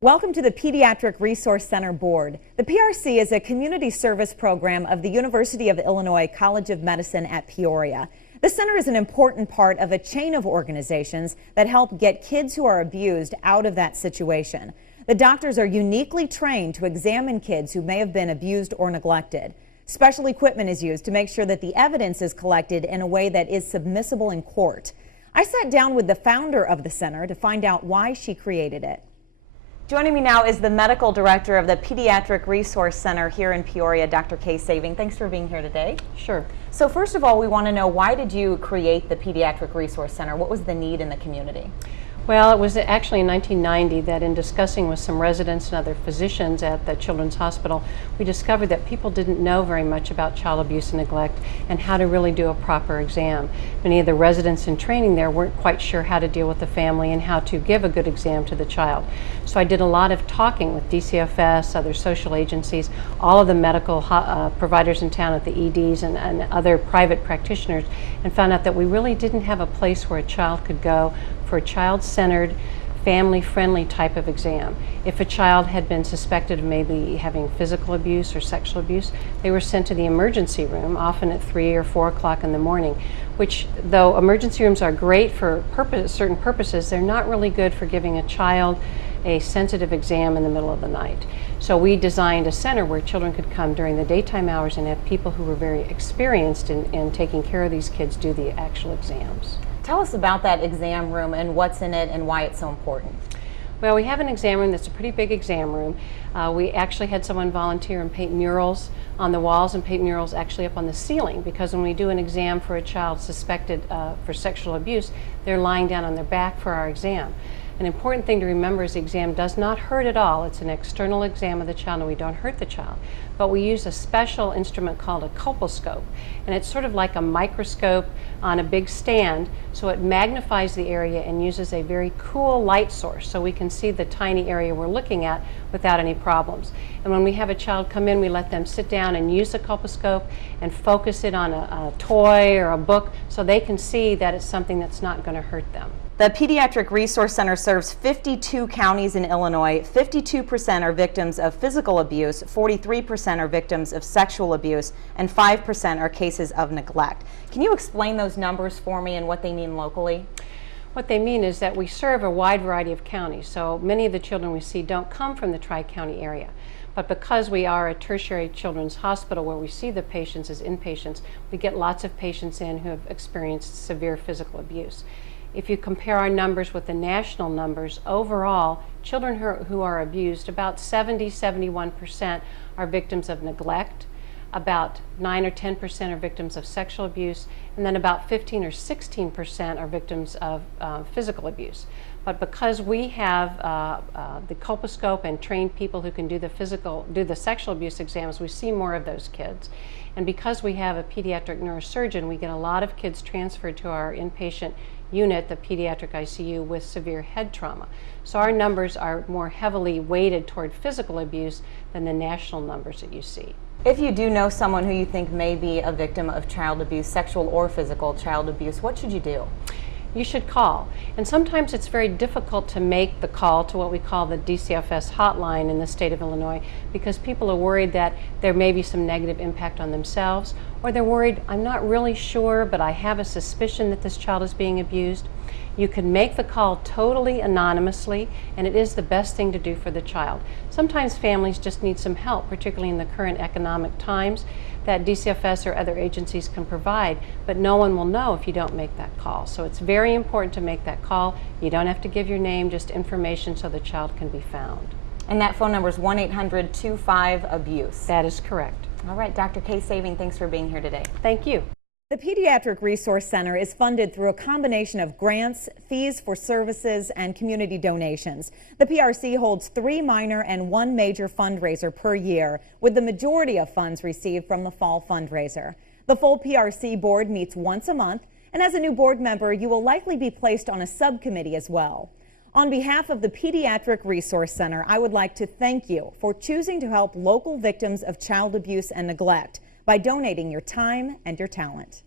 Welcome to the Pediatric Resource Center Board. The PRC is a community service program of the University of Illinois College of Medicine at Peoria. The center is an important part of a chain of organizations that help get kids who are abused out of that situation. The doctors are uniquely trained to examine kids who may have been abused or neglected. Special equipment is used to make sure that the evidence is collected in a way that is submissible in court. I sat down with the founder of the center to find out why she created it. Joining me now is the medical director of the Pediatric Resource Center here in Peoria, Dr. Kay Saving. Thanks for being here today. Sure. So first of all, we want to know, why did you create the Pediatric Resource Center? What was the need in the community? Well, it was actually in 1990 that, in discussing with some residents and other physicians at the Children's Hospital, we discovered that people didn't know very much about child abuse and neglect and how to really do a proper exam. Many of the residents in training there weren't quite sure how to deal with the family and how to give a good exam to the child. So I did a lot of talking with DCFS, other social agencies, all of the medical providers in town at the EDs and other private practitioners, and found out that we really didn't have a place where a child could go for a child-centered, family-friendly type of exam. If a child had been suspected of maybe having physical abuse or sexual abuse, they were sent to the emergency room, often at 3 or 4 o'clock in the morning, which, though emergency rooms are great for certain purposes, they're not really good for giving a child a sensitive exam in the middle of the night. So we designed a center where children could come during the daytime hours and have people who were very experienced in taking care of these kids do the actual exams. Tell us about that exam room and what's in it and why it's so important. Well, we have an exam room that's a pretty big exam room. We actually had someone volunteer and paint murals on the walls and paint murals actually up on the ceiling, because when we do an exam for a child suspected for sexual abuse, they're lying down on their back for our exam. An important thing to remember is the exam does not hurt at all. It's an external exam of the child and we don't hurt the child. But we use a special instrument called a colposcope, and it's sort of like a microscope on a big stand, so it magnifies the area and uses a very cool light source so we can see the tiny area we're looking at without any problems. And when we have a child come in, we let them sit down and use the colposcope and focus it on a toy or a book so they can see that it's something that's not going to hurt them. The Pediatric Resource Center serves 52 counties in Illinois. 52% are victims of physical abuse, 43% are victims of sexual abuse, and 5% are cases of neglect. Can you explain those numbers for me and what they mean locally? What they mean is that we serve a wide variety of counties, so many of the children we see don't come from the Tri-County area. But because we are a tertiary children's hospital where we see the patients as inpatients, we get lots of patients in who have experienced severe physical abuse. If you compare our numbers with the national numbers, overall, children who are abused, about 70–71% are victims of neglect, about 9 or 10% are victims of sexual abuse, and then about 15 or 16% are victims of physical abuse. But because we have the colposcope and trained people who can do the sexual abuse exams, we see more of those kids. And because we have a pediatric neurosurgeon, we get a lot of kids transferred to our inpatient unit, the pediatric ICU, with severe head trauma. So our numbers are more heavily weighted toward physical abuse than the national numbers that you see. If you do know someone who you think may be a victim of child abuse, sexual or physical child abuse, what should you do? You should call. And sometimes it's very difficult to make the call to what we call the DCFS hotline in the state of Illinois, because people are worried that there may be some negative impact on themselves, or they're worried, I'm not really sure, but I have a suspicion that this child is being abused. You can make the call totally anonymously, and it is the best thing to do for the child. Sometimes families just need some help, particularly in the current economic times, that DCFS or other agencies can provide, but no one will know if you don't make that call. So it's very important to make that call. You don't have to give your name, just information so the child can be found. And that phone number is 1-800-25-ABUSE. That is correct. All right, Dr. Kay Saving, thanks for being here today. Thank you. The Pediatric Resource Center is funded through a combination of grants, fees for services, and community donations. The PRC holds 3 minor and 1 major fundraiser per year, with the majority of funds received from the fall fundraiser. The full PRC board meets once a month, and as a new board member, you will likely be placed on a subcommittee as well. On behalf of the Pediatric Resource Center, I would like to thank you for choosing to help local victims of child abuse and neglect by donating your time and your talent.